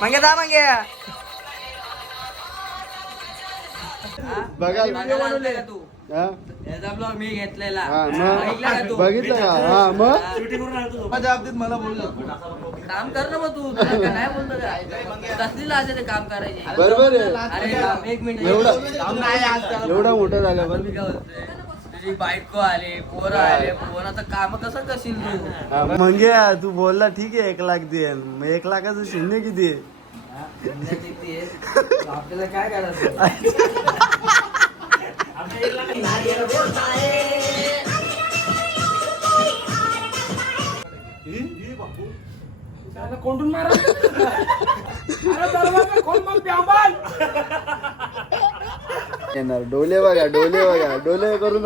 मागे जा मागे. बघा तू याचा ब्लॉग मी घेतलेला बघितलं का? हा मग माझ्या बाबतीत मला बोललो काम कर ना मग तू तुला काय नाही बोलतो का कसली लाज आहे ते काम करायची. बरोबर आहे. अरे एक मिनिट एवढा मोठा झाला मी काय बोलतोय तुझी बायको आले पोरं आले पोराचं काम कसं करशील तू. म्हणजे तू बोलला ठीक आहे 1 लाख दे मग 1 लाखाचं शून्य किती आहे? आपल्याला काय करायचं. कोंडून मारा येणार डोले बघा डोले करून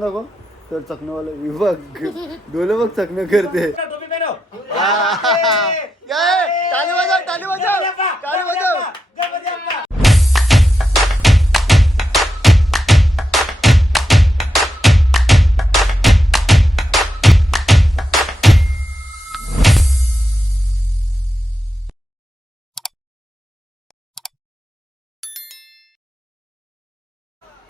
नको तर चकणवाला बघ डोले बघ चकणं करते. टाळी वाजव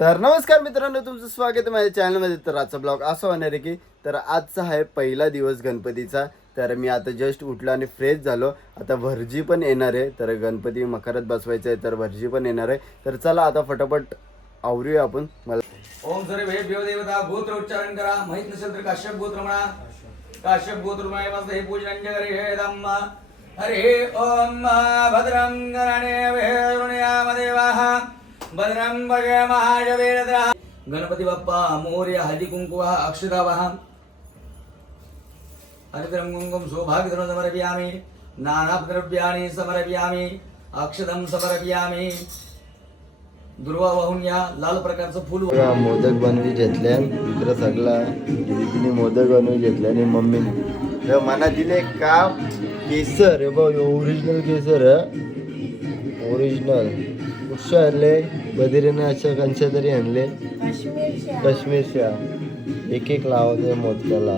तर नमस्कार मित्रांनो, तुमचं स्वागत आहे माझ्या चॅनलमध्ये. तर आजचा ब्लॉग असा होणार आहे की तर आजचा आहे पहिला दिवस गणपतीचा. तर मी आता जस्ट उठलो आणि फ्रेश झालो. आता भरजी पण येणार आहे, तर गणपती मकरात बसवायचं आहे, तर भरजी पण येणार आहे. तर चला आता फटाफट आवरूया आपण. मला ओम सर्व देवता गोत्र उच्चारण करा. माहित नसेल तर काश्यप गोत्र म्हणा. काश्यप गोत्र मस्त हे पूजन हे धम्मा. हरे ओम भद्रं गणाने वेरुण्याम देवाः भद्रं भगे महाजवेरद्रा. गणपती बाप्पा मोरया. हळदी कुंकू अक्षता वहा. हरिद्रं कुंकुम सौभाग्यधनं समर्पयामि. नानाद्रव्याणि समर्पयामि. अक्षतं समर्पयामि. दुर्वा वाहून या. लाल प्रकारचं फुल. मोदक बनवी घेतल्या मित्र सगळा दीदीने मोदक बनवी घेतले आणि मम्मीने मना दिले का केसर ओरिजिनल केसर ओरिजिनल कुठचे आणले बदिरीने अशा कंच्या तरी आणले काश्मीरच्या. एक लावते मोदकाला.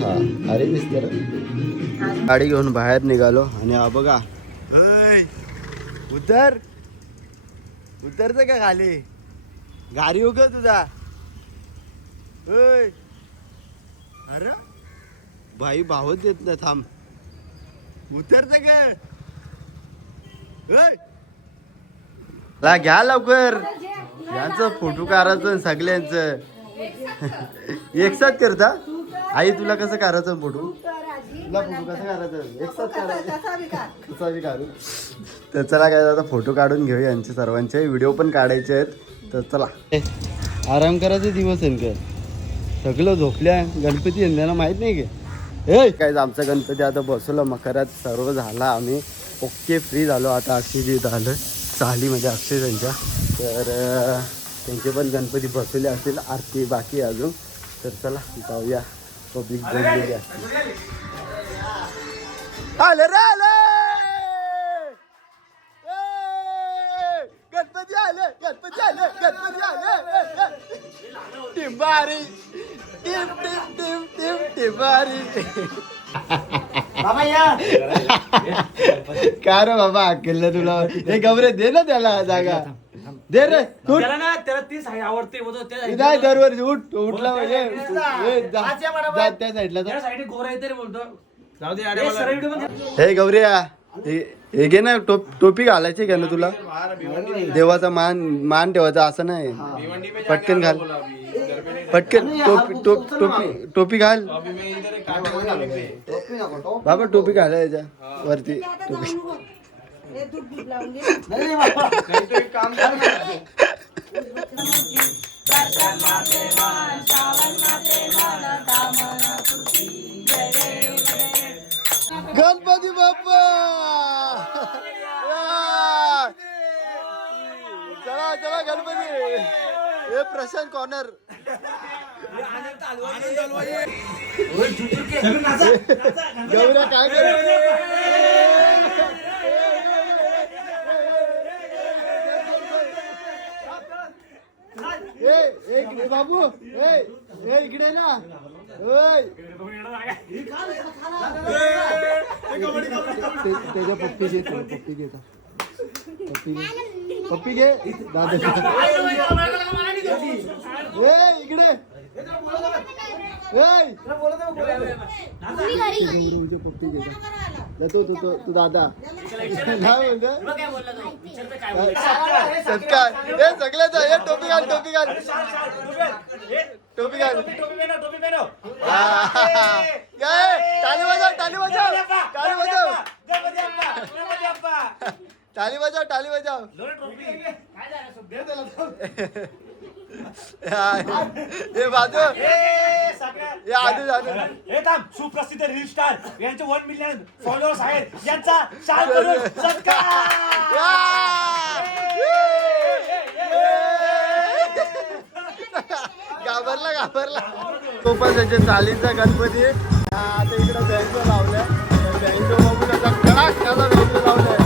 हा अरे दिसत. गाडी घेऊन बाहेर निघालो आणि हा बघा उतरत का खाली गाडी उग तुझा. अरे भाई भावच देत नाही. थांब उतरत का घ्या लवकर. यांचं फोटो काढायचं सगळ्यांचं एकसाथ करता. आई तुला कसं काढायचं फोटो. तुला फोटो कसं काढायचं एकसाथ काढू. तर चला काय आता फोटो काढून घेऊ यांचे सर्वांचे. व्हिडिओ पण काढायचे आहेत. तर चला आराम करायचे दिवस आहे का सगळं झोपल्या. गणपती यांना माहित नाही का काय. आमचा गणपती आता बसवला मकरात सर्व झाला. आम्ही ओके फ्री झालो. आता अक्षय आलं चालीमध्ये अक्षय त्यांच्या. तर त्यांचे पण गणपती बसवले असतील. आरती बाकी अजून. तर चला जाऊया. पब्लिक जमलेली असते. आले रे आले गणपती आले टिंबारी टिंबारी. का रे बाबा अकेला तुला हे गबरे दे ना त्याला जागा दे रे. त्याला तीच आवडते नाही दरवर्षी उठला म्हणजे त्या साईडला गोरा येते रे बोलतो. हे गौऱ्या हे घे ना टोपी घालायची का ना तुला. देवाचा मान ठेवायचा असं नाही. पटकन घाल पटकन टोपी घाल बाबा. टोपी घालायच्या वरती टोपी. गणपती बाप्पा चला चला गणपती. हे प्रशांत कॉर्नर गौऱ्या काय बाबू इकडे ना ओय त्याच्या पप्पी घे पप्पी घे पप्पी घे दादा इकडे पप्पी घे तू दादा काय सत्कार हे सगळ्याच हे टोपी घाल टोपी घाल टोपी घाल काय टाळी वाजव टाळी वाजव टाळी वाजव टाळी वाजव टाळी वाजव हे बाजू हे आधीच हे थांब सुप्रसिद्ध रील स्टार यांचे 1 मिलियन फॉलोअर्स आहेत यांचा शाल करून सत्कार घाबरला गोपाळाच्या चालीचा गणपती आता इकडे बँक लावलाय बँक बघून आता कडक त्याला बँक लावलाय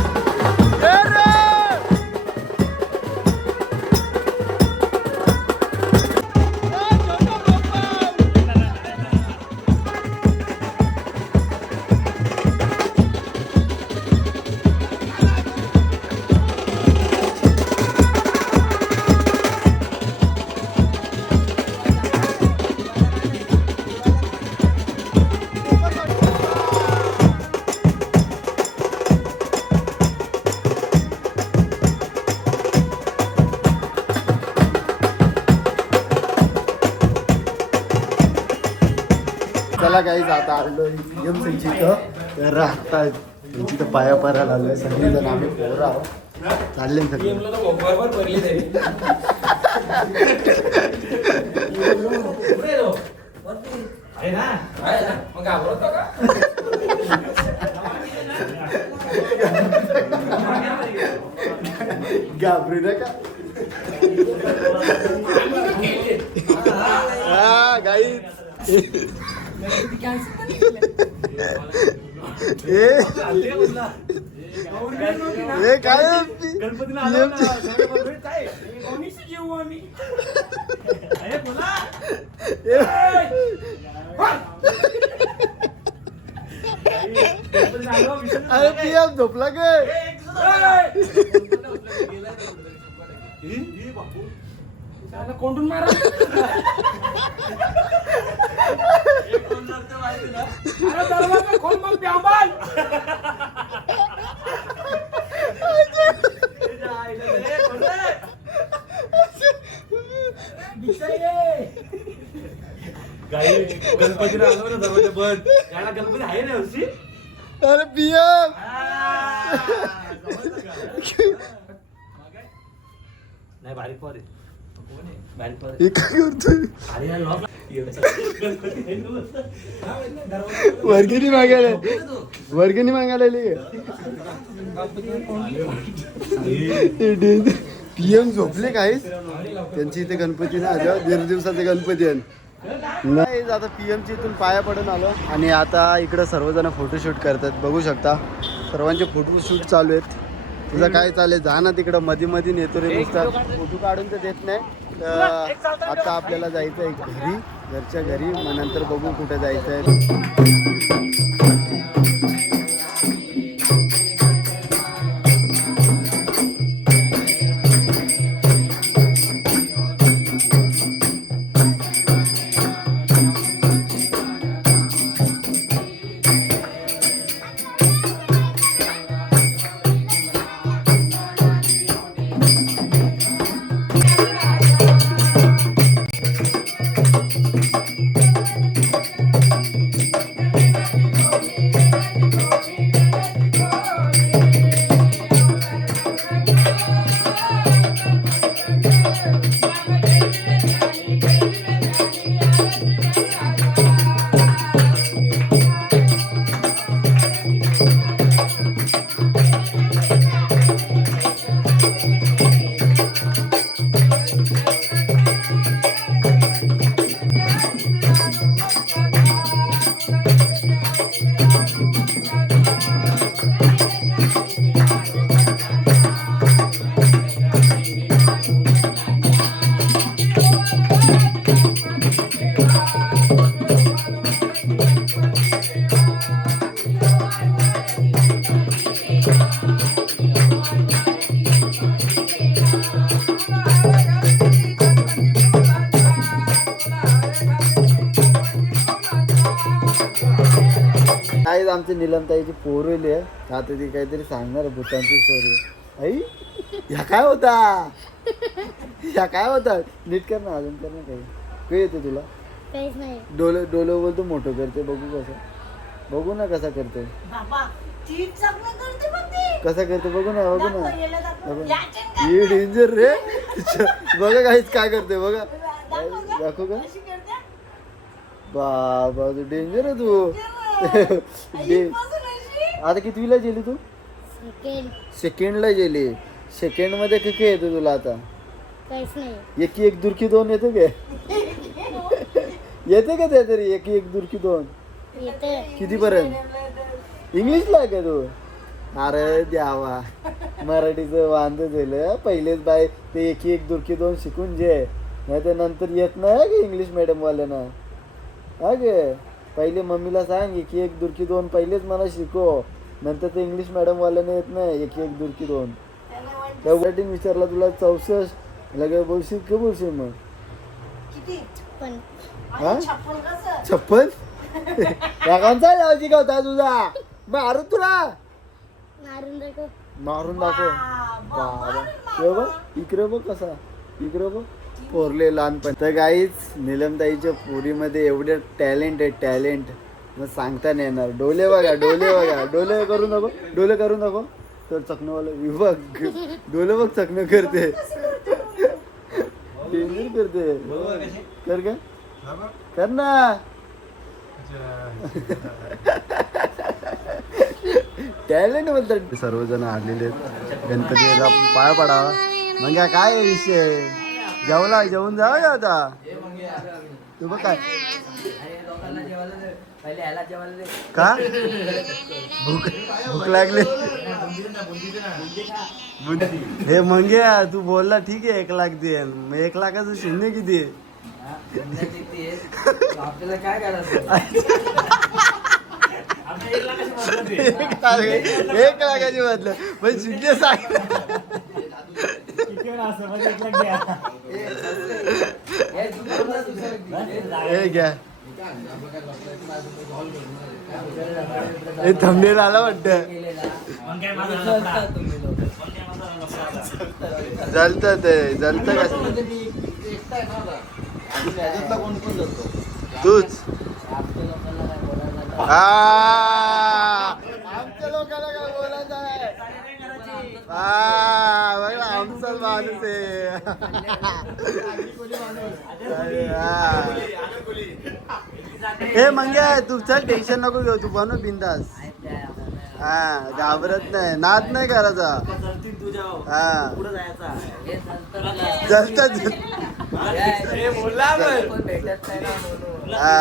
चला काही आता आलो एम त्यांची इथं राहता त्यांची तर पाया पारायला आलोय सगळेजण आम्ही पोरं आहोत चालले सगळे घाबरू नका हा गाई काय अरे पीएम झोपला काय कोंडून मारा खोल मग प्याबाल गणपतीला आलो ना दरवाजा बंद याला गणपती आहे ना वर्षी अरे पीएम नाही बारीक पोर हे काय करतोय वर्गणी मागायला पीएम झोपले काहीच त्यांची इथे गणपती ना 1.5 दिवसाचे गणपती आहे नाही आता पीएमची इथून पाया पडून आलो आणि आता इकडं सर्वजण फोटोशूट करतात बघू शकता सर्वांचे फोटोशूट चालू आहेत तुझं काय चालेल जा ना तिकडं मध्ये नेतो रे नुसतं फोटो काढून तर देत नाही आता आपल्याला जायचं आहे घरच्या घरी मग नंतर बघू कुठे जायचं आहे गाईज आमचे निलमताईची पोरवली आहे. आता ती काहीतरी सांगणार आहे भूतांची स्टोरी. आई ह्या काय होता, ह्या काय होता, नीट कर ना, अजून कर ना. काही येते तुला? काहीच नाही. डोले डोले बोलतो मोठं करते, बघू कसं, बघू ना कसा करते, कसा करते बघू ना, बघू ना, बघू ना. ही डेंजर रे. बघा काहीच काय करते बघा, दाखव का. बाबा तू डेंजर आहे तू. आता कितवीला गेली तू? सेकंडला गेली. सेकंड मध्ये किती येतो तुला आता? काहीच नाही. एकी एक दुरकी दोन येतो का? येते का ते तरी एकी एक दुरकी दोन? येते. कितीपर्यंत? इंग्लिशला का तू? अरे द्यावा, मराठीचं वांद झालं. पहिलेच बाय ते एकी एक दुरकी दोन शिकून जे, नाही तर नंतर येत नाही का इंग्लिश मिडियम वाल्यांना. हा गे पहिले मम्मीला सांग एकी एक दुरकी दोन पहिलेच मला शिकव, नंतर ते इंग्लिश मॅडम वाल्याने येत नाही एकी एक दुरकी दोन. त्या मराठीने विचारला तुला 64 लगे बोलशील का बोलशील मग? पण हा 56 या कोणता लावची का होता तुझा? मारू तुला, मारून दाखव. मारून दाखव. बाबा हे बघ इकडे बघ कसा, इकडे बघ पोरले लहानपण. तर गाईच निलमताईच्या पोरीमध्ये एवढे टॅलेंट आहे, टॅलेंट मग सांगता नाही येणार. डोले बघा, डोले बघा, डोले करून दाखव, डोले करून दाखव. तर चकणंवालं बघ, डोले बघ चकणं करते, डेंजर करते. कर का, कर ना. टॅलेंट म्हणतात. सर्वजण आलेले आहेत गणपतीला पाय पडा. मग काय विषय, जेवला जेवून जाऊ आता. तू बघ काय का भूक भूक लागली. हे मंगे तू बोलला ठीक आहे 1 लाख दे, 1 लाखाचं शून्य किती आहे? आपल्याला काय करायचं? 1 लाखाची म्हटलं पण शून्य सांग. हे घ्या, हे थंबनेल आला वाटतं. जलत ते जलत का तूच? आमच्या लोकांना काय बोलायचं आहे? बघा आमचा माणूस आहे. हे मंगे तू चल, टेन्शन नको घेऊ, तू बनव बिंदास. हा घाबरत नाही, नाद नाही करायचा. हा हा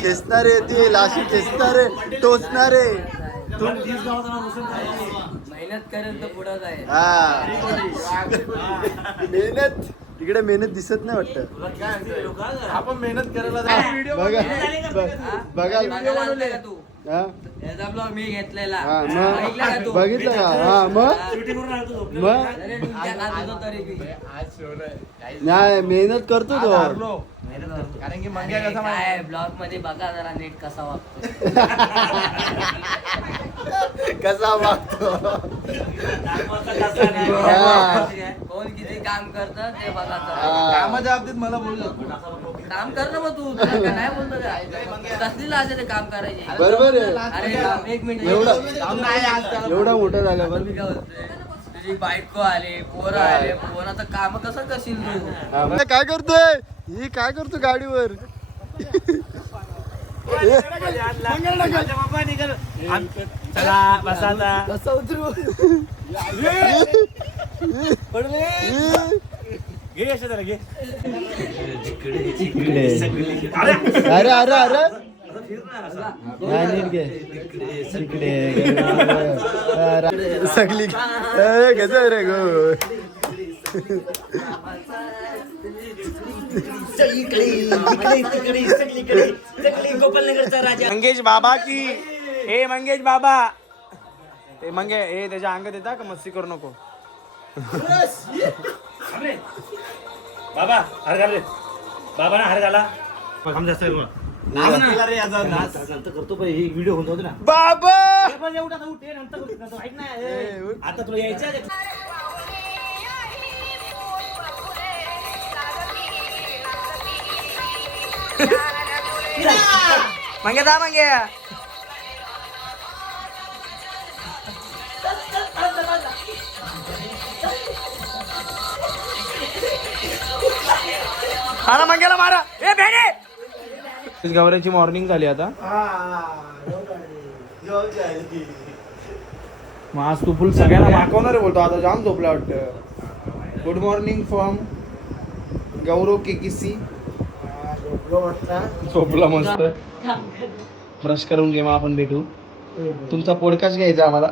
खेचणारे ते लाशी खेचणारे टोचणारे. मेहनत करेल तर पुढं जाईल. हा मेहनत इकडे मेहनत दिसत नाही वाटत. आपण मेहनत करायला बघा बघा बनवले का तू? हा याचा ब्लॉग मी घेतलेला. हा, बघितला का मग तू? बघितलं का? हा मग मग अरे तुमच्या नादात होता रे मी. नाही मेहनत करतो तो. कारण की मंग्या कसा काय ब्लॉग मध्ये बघा जरा नीट कसा वागतो. कसा वागतो. कोण किती काम करतं ते बघा जरा. कामाच्या बाबतीत मला बोललो काम कर ना मग तू. तुला काय नाही बोलतो का? कसली लाज आहे ते काम करायची. बरोबर आहे. अरे 1 मिनिट एवढा मोठा झाला पण मी काय बोलतोय, तुझी बायको आले, पोरं आले, पोराचं काम कसं करशील तू? काय करतोय ही, काय करतो गाडीवर? चला बसा आता. कसं उतरू? घे यशा त्याला, घे. अरे अरे अरे नाही, नीट घे. तिकडे सगळी घेत रे गो. मंगेश बाबा की, हे मंगेश बाबा, ते मंगे हे त्याच्या अंगात येता का, मस्ती करू नको. बाबा हार घाल रे, बाबा ना हार घाला. जास्त रे याचा नाच नंतर करतो पण ही व्हिडिओ होतो ना बाबा ए, पण एवढा आता उठ, ए, नंतर करतो, नंतर ऐक ना ए, उठ. आता तुला यायचं आहे का? मागे जा मागे मारा मंग्याला मारा ए भेणे गौऱ्याची मॉर्निंग झाली आता मग आज तू फुल सगळ्यांना दाखवणार आहे बोलतो आता जाम झोपला वाटतं गुड मॉर्निंग फ्रॉम गौरव केकीसी झोपला मस्त ब्रश करून घे मग आपण भेटू तुमचा पॉडकास्ट घ्यायचा आम्हाला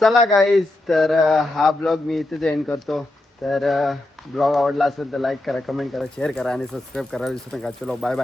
चला गाईस तर हा ब्लॉग मी इथेच एंड करतो तर ब्लॉग आवडला असेल तर लाईक करा कमेंट करा शेअर करा आणि सबस्क्राईब करा विसरू नका चलो बाय बाय